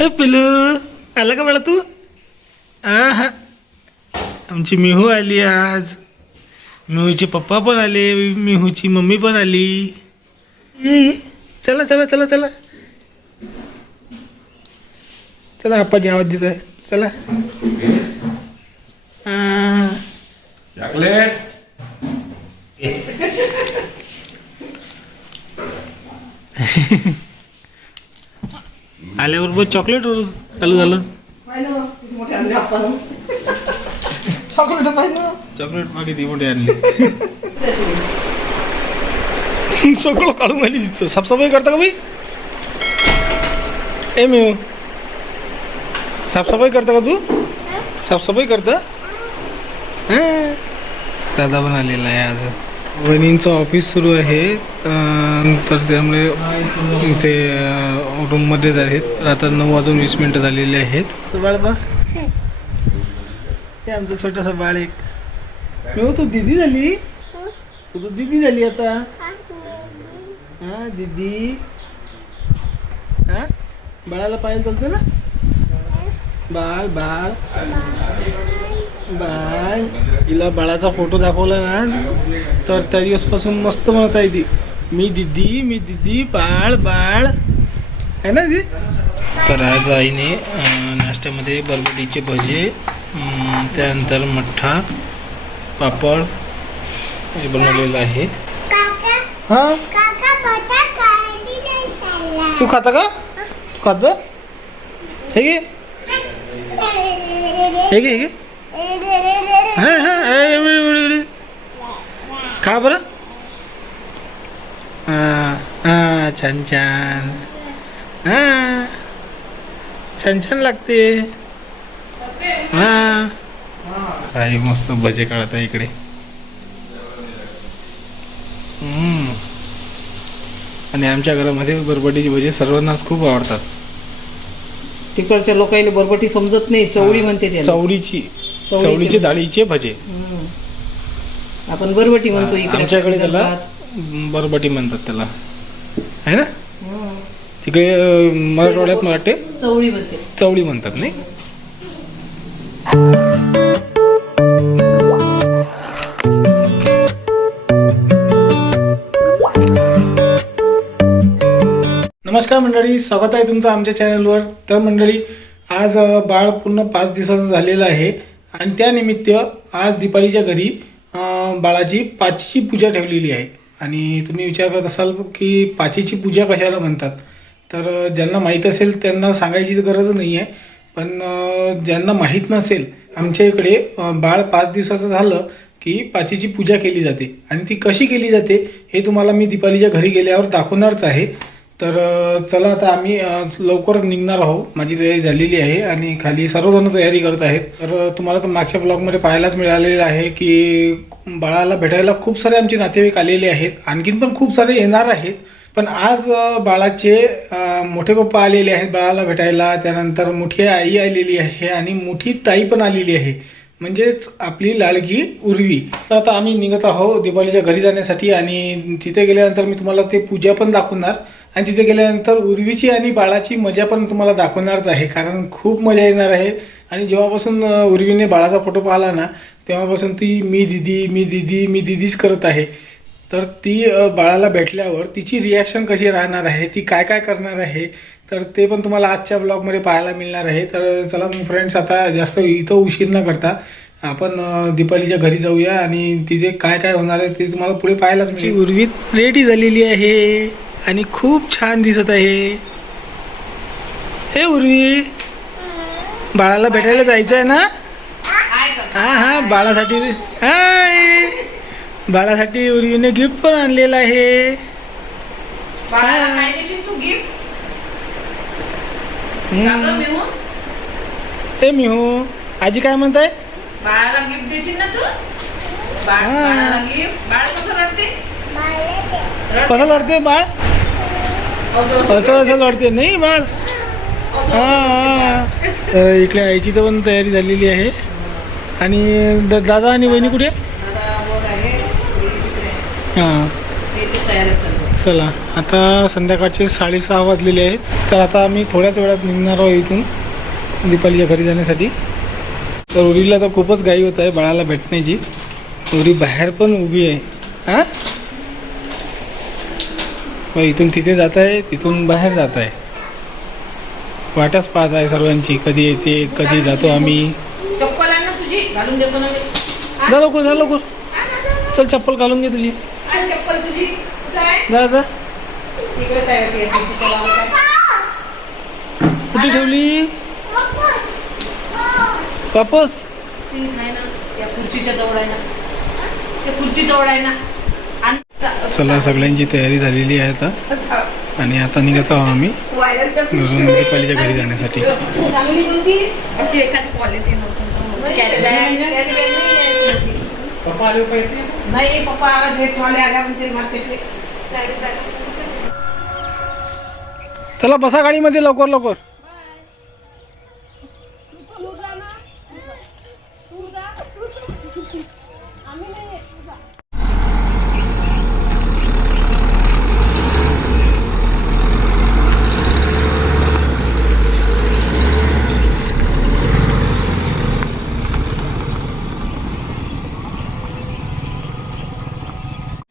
ए पिलू आला का बाळा तू? आ हा आमची मिहू आली आज. मिहूचे पप्पा पण आले मिहूची मम्मी पण आली. ये. चला चला चला चला. चला आप्पाजी आवाज देत आहे. चला. चॉकलेट. आल्याबरोबर चॉकलेट चालू झालं. चॉकलेट पाहिजे चॉकलेट मागे ती मोठी आणली. सगळं काढून आली तिथं. साफसफाई करता का बाई? ए मी साफसफाई करता का तू? साफसफाई करता? हं. दादा पण आलेला आहे आज. वहिनींचं ऑफिस सुरू आहे. तर त्यामुळे इथे रूममध्येच आहेत. आता नऊ वाजून वीस मिनटं झालेली आहेत. बाळ बघ. हे आमचं छोटासा बाळ एक. मी तू दिदी झाली? तू तू दिदी झाली आता. हा दिदी. हा? बाळाला पाहिजे चालतं ना? बाळ बाळ. बाळ. हिला बाळाचा फोटो दाखवला ना तर त्या दिवसपासून मस्त म्हणत आहे ती. मी दिदी मी दिदी बाळ बाळ. आहे ना दिदी तर आज आईने नाश्त्यामध्ये बरबटीचे भजे त्यानंतर मठ्ठा पापड हे बनवलेलं आहे. हा? तू खाता का? तू खाता हे घे. हे घे हे घे. हा हा. खा बरं? हा हा छान छान. हा छान छान लागते. हा काही मस्त भजे काढत आहे इकडे. हम्म. आणि आमच्या घरामध्ये बरबटीची भजे सर्वांनाच खूप आवडतात. तिकडच्या लोकांना बरबटी समजत नाही चवळी म्हणते चवळीची. चवळीचे डाळीचे भजे. आपण बरबटी म्हणतो इकडे. आमच्याकडे त्याला. बरबटी म्हणतात त्याला. आहे ना. तिकडे मराठवाड्यात मला वाटते चवळी म्हणते चवळी म्हणतात नाही? नमस्कार मंडळी स्वागत आहे तुमचं आमच्या चॅनलवर तर मंडळी आज बाळ पूर्ण पाच दिवसाचं झालेलं आहे. आणि त्यानिमित्त आज दीपालीच्या घरी बाळाची पाचीची पूजा ठेवलेली आहे. आणि तुम्ही विचार करत असाल की पाचीची पूजा कशाला म्हणतात? तर ज्यांना माहीत असेल त्यांना सांगायची गरज नाही आहे. पण ज्यांना माहीत नसेल आमच्या इकडे बाळ पाच दिवसाचं झालं की पाचीची पूजा केली जाते. आणि ती कशी केली जाते हे तुम्हाला मी दीपालीच्या घरी गेल्यावर दाखवणारच आहे. तर चला आता आम्ही लवकरच निघणार आहोत. माझी तयारी झालेली आहे आणि खाली सर्वजण तयारी करत आहेत. तर तुम्हाला तर मागच्या ब्लॉगमध्ये पाहायलाच मिळालेलं आहे की बाळाला भेटायला खूप सारे आमचे नातेवाईक आलेले आहेत. आणखीन पण खूप सारे येणार आहेत. पण आज बाळाचे मोठे पप्पा आलेले आहेत बाळाला भेटायला. त्यानंतर मोठी आई आलेली आहे आणि मोठी ताई पण आलेली आहे. म्हणजेच आपली लाडकी उर्वी. तर आता आम्ही निघत आहोत दिवाळीच्या घरी जाण्यासाठी आणि तिथे गेल्यानंतर मी तुम्हाला ते पूजा पण दाखवणार. आणि तिथे गेल्यानंतर उर्वीची आणि बाळाची मजा पण तुम्हाला दाखवणारच आहे कारण खूप मजा येणार आहे. आणि जेव्हापासून उर्वीने बाळाचा फोटो पाहिला ना तेव्हापासून ती मी दिदी मी दिदी मी दिदीच करत आहे. तर ती बाळाला भेटल्यावर तिची रिॲक्शन कशी राहणार आहे ती काय काय करणार आहे तर ते पण तुम्हाला आजच्या ब्लॉगमध्ये पाहायला मिळणार आहे. तर चला मग फ्रेंड्स आता जास्त इथं उशीर न करता आपण दीपालीच्या घरी जाऊया आणि तिथे काय काय होणार आहे ते तुम्हाला पुढे पाहायलाच मिळेल. उर्वीत रेडी झालेली आहे. आणि खूप छान दिसत आहे. हे उर्वी बाळाला भेटायला जायचं आहे ना? हा हा बाळासाठी हाय. बाळासाठी उर्वीने गिफ्ट पण आणलेलं आहे. हे. मिहू? आजी काय म्हणताय? बाळाला गिफ्ट देशील ना तू? बाळ. बाळाला गिफ्ट बाळ कसं रडते? कसं लढते बाळ? असं असं लढते. नाही बाळ. हा हा. इकडे आईची तर पण तयारी झालेली आहे. आणि द- दादा आणि वहिनी कुठे. हां. चालू आता संध्याकाळचे साडेसहा वाजलेले आहेत. तर आता आम्ही थोड्याच वेळात निघणार आहोत इथून दीपालीच्या घरी जाण्यासाठी. तर उरीला तर खूपच घाई होत आहे बाळाला भेटण्याची. उरी बाहेर पण उभी आहे. हां? मग इथून तिथे जात आहे तिथून बाहेर जात आहे वाटच पाहत आहे सर्वांची कधी येते कधी जातो आम्ही. जा लवकर जा लवकर. चल चप्पल घालून घे तुझी. जा. कुठे ठेवली? वापस. खुर्चीच्या जवळ आहे ना. खुर्ची जवळ आहे ना. चला सगळ्यांची तयारी झालेली आहे आता. आणि आता निघत आहोत आम्ही घरून दीपालीच्या घरी जाण्यासाठी. चांगली कोणती अशी एखादी polythene carry bag carry bag नाही आहे ती. पप्पा आले पाहिजे नाही पप्पा आवाज हे तुम्हाला आल्या म्हणते मार्केटले कॅरी बॅग चला बसा गाडीमध्ये लवकर लवकर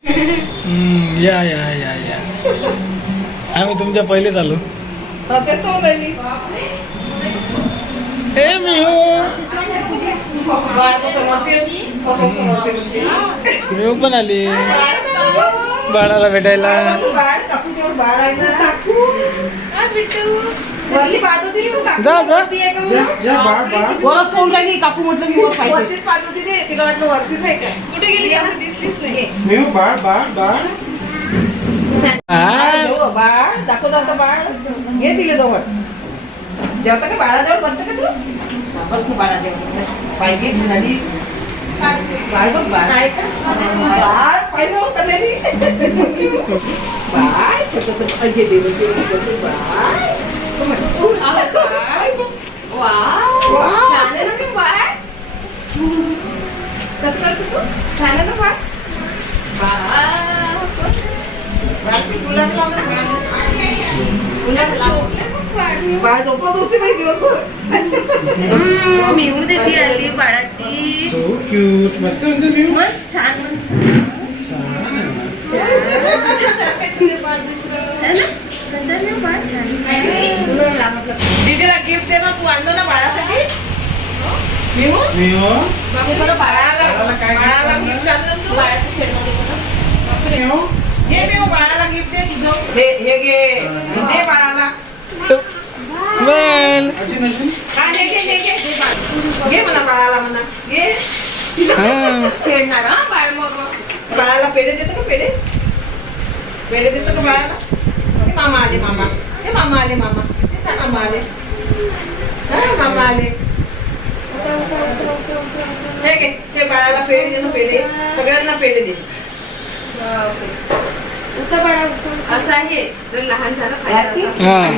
हम्म, या या या या. आम्ही तुमच्या पहिलेच आलो. ते तो राहिली. ए मी हो. बाळ. मी पण आली. बाळाला भेटायला. बाळ बाळ जा, जा. वरच राहिली काकू म्हटलं मी वर पाहिजे कुठे गेली? दिसलीच नाही. बाळ बाळ बाळ. हो, बाळ दाखव दाखव बाळ? ये तिला जवळ. जेवता का बाळाजवळ? बसतं का तू? बस ना बाळाजवळ. पाहिजे झाली बाळ बाळ. छोटंसं पाहिजे छान ना कसं ना बाळ झोपत असते बाई दिवसभर मिळू दे ती आली बाळाची. सो क्यूट मस्त म्हणते मी मन छान मन दीदीला गिफ्ट दे ना तू आणलं ना बाळासाठी? मी हो? मी हो बाबू बरं बाळाला बाळाला गिफ्ट आणलं ना तू? बाळाचं खेळणं. हो मी हो, बाळाला गिफ्ट दे तुझं. हे हे घे. दे बाळाला. वेल हा घे घे घे घे दे बाळ. घे म्हणा बाळाला म्हणा. घे. हा. खेळणार हा बाळ मग. बाळाला पेढे देतो का पेढे? पेढे देतो का बाळाला? हे मामा आले मामा. हे मामा आले मामा. हे सांग मामा आले. हा मामा आले. हे घे हे बाळाला पेढे दे ना पेढे. सगळ्यांना पेढे दे. असं आहे. जर लहान झालं हा.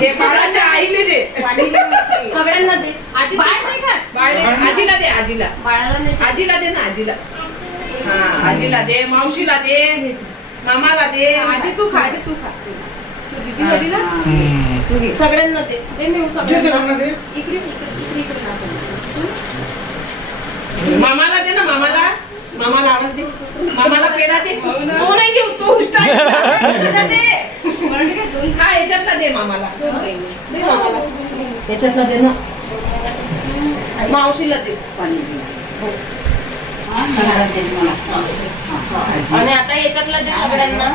हे बाळाच्या आईले दे. सगळ्यांना दे. आधी बाळ नाही खात. बाळ दे. आजीला दे आजीला. बाळाला नाही आजीला दे ना आजीला. हा आजीला दे मावशीला दे मामाला दे. आधी तू खा आधी तू खा. तू दिदी हम्म. सगळ्यांना दे. दे मी जे सगळ्यांना दे. इकडे इकडे इकडे इकडे नाचव. मामाला दे ना मामाला मामाला आवाज दे मामाला पेढा दे तो नाही देऊ तो उष्टा आहे. सगळ्यांना दे बरं ठीक आहे दोन हा याच्यातला दे मामाला. दोन बहिणी. दे मामाला. याच्यातला दे ना. मावशीला दे. आणि आता याच्यातला दे सगळ्यांना.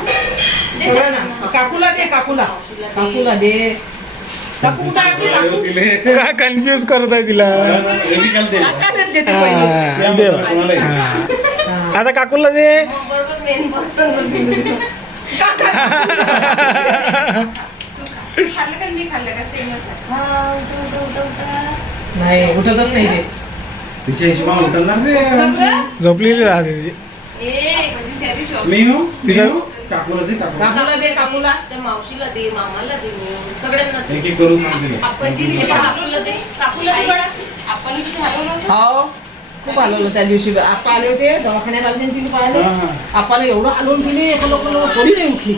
दे सगळ्यांना. काकूला दे काकूला. काकूला दे. काकू कुठं आपली कन्फ्युज तिला काकालाच देते पहिले. हा. हा. आता काकूला दे. बरोबर मेन पर्सन हा नाही उठतच नाही ते तिच्या रे झोपलेली राहते म्हणजे हो हो काकूला दे काकूला काकूला दे काकूला त्या मावशीला दे मामाला दे सगळ्यांना दे एक एक करून सांगते आप्पाजी दे काकूला दे काकूला दे बळा आपण किती हलवलं होतं? हो खूप हलवलं त्या दिवशी. आपा आले होते दवाखान्यात आले तिने पाहिले. हा, हा. आपाला एवढं हलवून दिले एका लोकांना कोणी नाही उठली.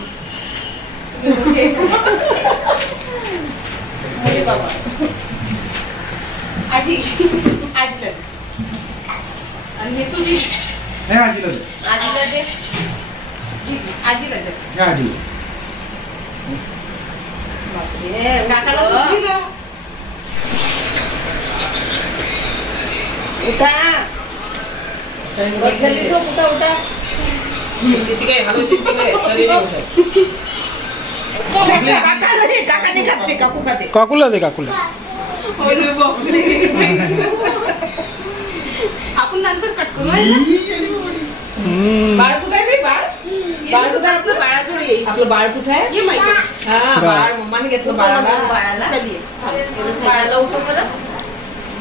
आजी आजीला. आणि हे तुझी. हे आजीला दे. आजीला दे. आजीला दे. हे आजीला. काकाला दूध दिलं उठा. जल्दी झोप, उठा उठा. किती काय हलवशील ती काय? तरी नाही उठत. काका नाही काका नाही खाते काकू खाते. काकूला दे काकूला. आपण नंतर कट करू. बाळ कुठे आहे बाळ? बाळ कुठे ना, बाळाजवळ ये. आपलं बाळ कुठे आहे? ये माहिती हा बाळ. मम्माने घेतलं बाळाला. बाळाला. बाळाला. उठव बरं.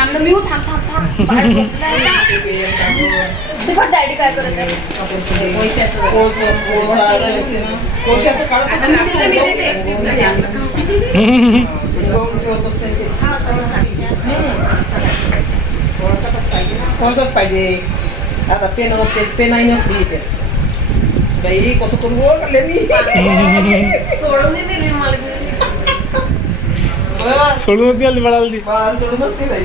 थांब ना मी हो थांब थांब थांब. डॅडी काय करत आता पाहिजे? आता पेन होते पेन आहे नसली इथे. बाई कसं करू हो, मी सोडून सोडूनच दिली बळाला ती. सोडूनच नाही बाई.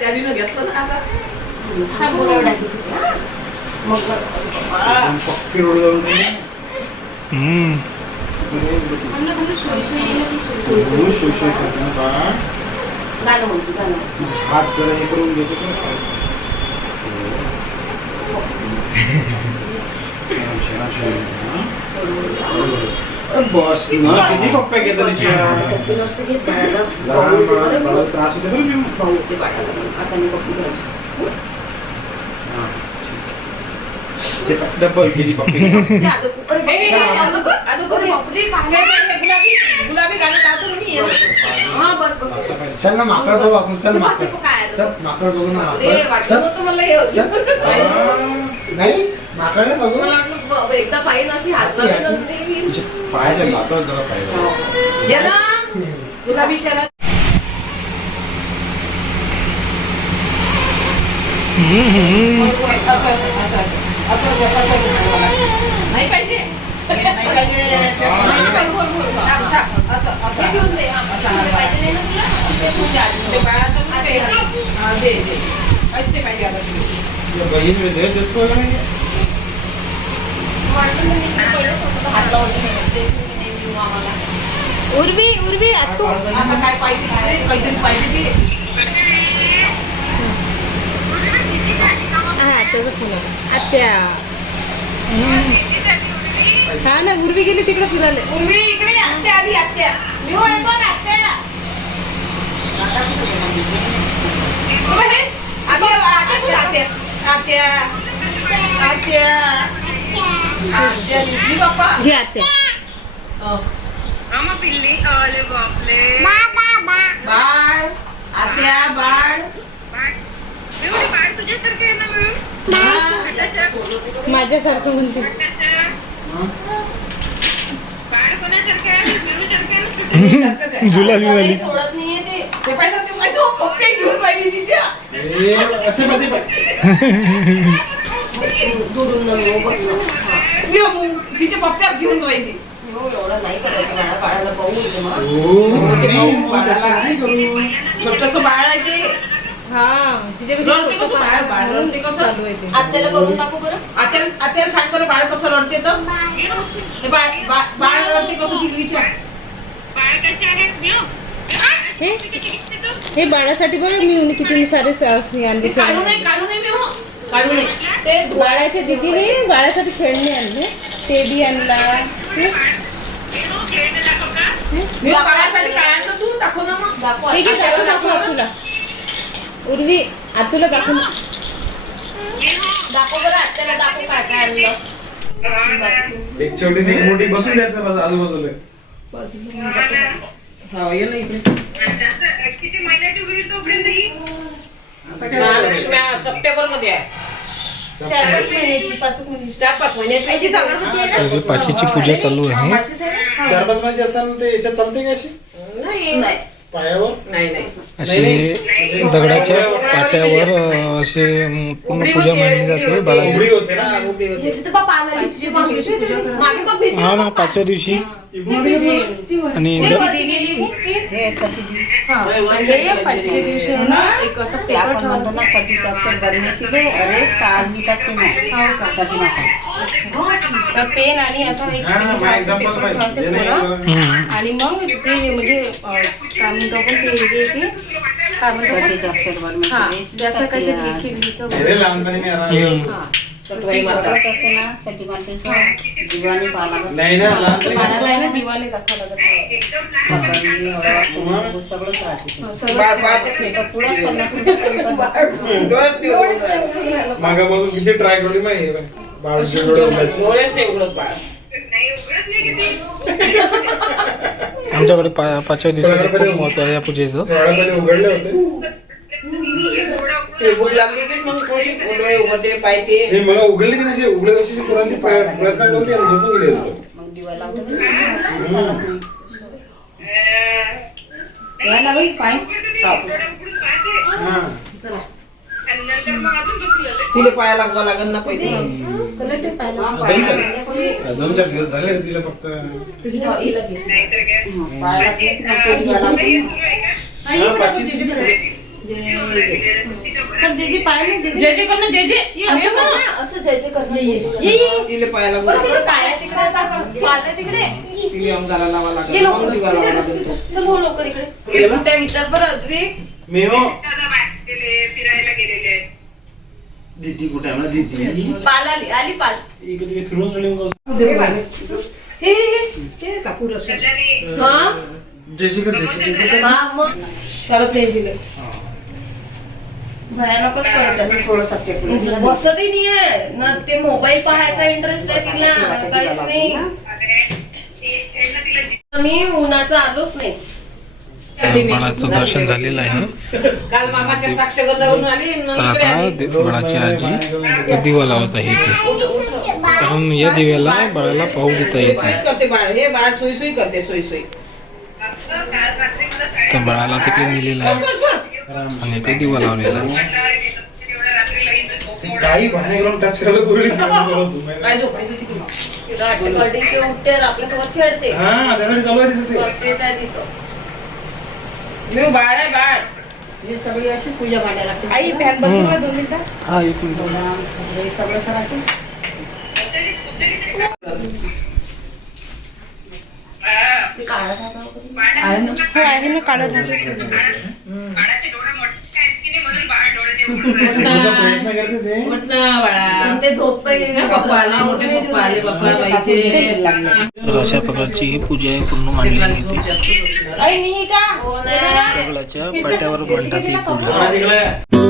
गाडीनं घेतलं ना आता पक्की रोड जाऊन हात जरा हे करून घेतो का बस ना किती पप्पे घेतात पप्पी नसते घेत बाळाला त्रास होते बरं मी भाऊ ते बाळाला आता मी पप्पी घ्यायची डब्बल केली पप्पी गुलाबी घालत आतो मी हा बस बस चल ना माकड बघू आपण चल माकड चल माकड बघू ना माकड वाटत होतं मला नाही माकडला बघू मला एकदा फाईल अशी हात पाहिजे मात्र जरा पाहिजे तुला विचारा नाही पाहिजे असं, असं. असं नाही ना तुला ते घेऊन दे ते पाहिजे आता तुला. बहीण उर्वी उर्वी आता काय पाहिजे ते काहीतरी पाहिजे ते आत्या. हा ना उर्वी गेली तिकडे फिरायला. पूर्वी इकडे आत्या आली आत्या. मी हो येतो ना आत्या. हे. आत्या आत्या. आत्या. घे आत्या पिल्ली अरे बापले बाळ आत्या बाळ. बाळ. माझ्यासारखं म्हणते. जुला सोडत नाहीये दुरून तिच्या पप्प्यात घेऊन राहिली हो एवढं नाही करायचं बाळा बाळाला पाहू ते नाही, नाही. छोटस बाळ आहे ते हा कसं बाळ बाळ म्हणून रडते. आत्याला टाकू बरं आत्याला बाळ कसं तर ते बाळ रडते कसं तिला विचार हे हे बाळासाठी बघ मी किती सारे आणले काढू नये काढू नये मी हो काढू नये ते बाळाच्या दीदीने बाळासाठी खेळणे आणले. टेडी आणला. हे? उर्वी आतूला दाखव दाखव बरं आत्याला दाखव काय काय आणलं. एक छोटी एक मोठी बसून द्यायचं बस आजूबाजूला. हा ये ना इकडे. महालक्ष्म्या सप्टेंबरमध्ये आहे. चार पाच महिन्याची पाच महिन्याची. चार पाच महिन्याची. आहे ती अगरबत्ती आहे ना? तर पाचीची पूजा चालू आहे. चार पाच महिन्याची असताना ते याच्यात चालते का अशी? नाही. नाही. पायावर? नाही नाही. असे दगडाच्या पाट्यावर अ, असे पूर्ण पूजा मांडली जाते बाळाची उघडी होते ना? हा, होते. बाबा आला भीती हा ना पाचव्या दिवशी. आणि? म्हणजे पाचव्या दिवशी ना एक असं पेपर ना सतीचं अक्षर अरे तार लिहितात तुम्ही सती माता. पेन आणि असं एक हा, हा, पेपर. ठेवते पोरं. आणि मग ते म्हणजे काय म्हणतो आपण ते हे ते काय म्हणतो? सतीचं अक्षर हा काहीतरी लिखित लिहितं हा सटवाई माता. असते ना सती मातेचं दिवाणी पाहा लागत नाही. ना लहानपणी बाळाला आहे ना दिवाने दाखवावं लागत नाही. पकडणी, हळद, सगळंच राहते सगळं बाळ- बाळाचंच नाही. तर पुढंच पन्नास रुपये कमी डोळ्यात नाही उघडत बाळ. मागापासून किती ट्राय करली माहिती. डोळ्यात नाही उघडत बाळ. आमच्याकडे पा पाचव्या दिवसाचं खूप महत्त्व आहे या पूजेचं. उघडले होते. ते भूक लागली की मग थोडीशी डोळे उघडते पायते हे मला उघडली की नाही उघडे कशी पुरांची प्रयत्न करते आणि झोपून गेले होते मग दिवा लावतो या ना बाई पाय. हा. तिला पाया लागवा लागल ना पहिले. कलर ते पाहिलं. दोन चार. दोन चार दिवस झाले रे तिला फक्त. पाय लागले की मग ते दिवा लावतो हा, जे जे जे पाहिलं जे जे जे जे कर ना जे जे ये असं कर ना, असं जय कर ना, पाया बरं, बरं, पाया तिकडे आता पाया तिकडे. अंगाला लावा लागल. चल हो लवकर इकडे. त्या विचार बरं अद्विक. मी हो दीदी कुठे आहे? दीदी पाल आली आली पाल. इकडे तिकडे फिरून मग. हे हे, हे. कापूर असं. हा? हा मग. नाही तिला भयानकच करत आहे. थोडंसं फेकून बसतही नाहीये ना ते मोबाईल पाहायचा इंटरेस्ट आहे तिला काहीच नाही. मी उन्हाचं आलोच नाही. बाळाचं दर्शन झालेलं आहे. काल मामाच्या साक्षगंधावरून आली तर आता बाळाची आजी तो दिवा लावत आहे. कारण या दिव्याला बाळाला पाहू देता येत सोयीच नाही करते बाळ. हे बाळ सोयी सोयी करते सोयी सोयी तर बाळाला तिकडे नेलेलं आहे. आणि इकडे दिवा लावलेला. ती काही टच करायला ते उठते आपल्यासोबत खेळते. हा त्यासाठी चालू आहे ते. मी बाळ आहे बाळ. ही सगळी अशी पूजा मांडायला लागते. आई फॅन बंद करा दोन मिनिटं. हा एक मिनिट. सगळं करायचं अशा प्रकारची ही पूजा आहे पूर्ण मांडलेली होती आई मी ही हो दगडाच्या पाट्यावर मांडतात ही पूजा.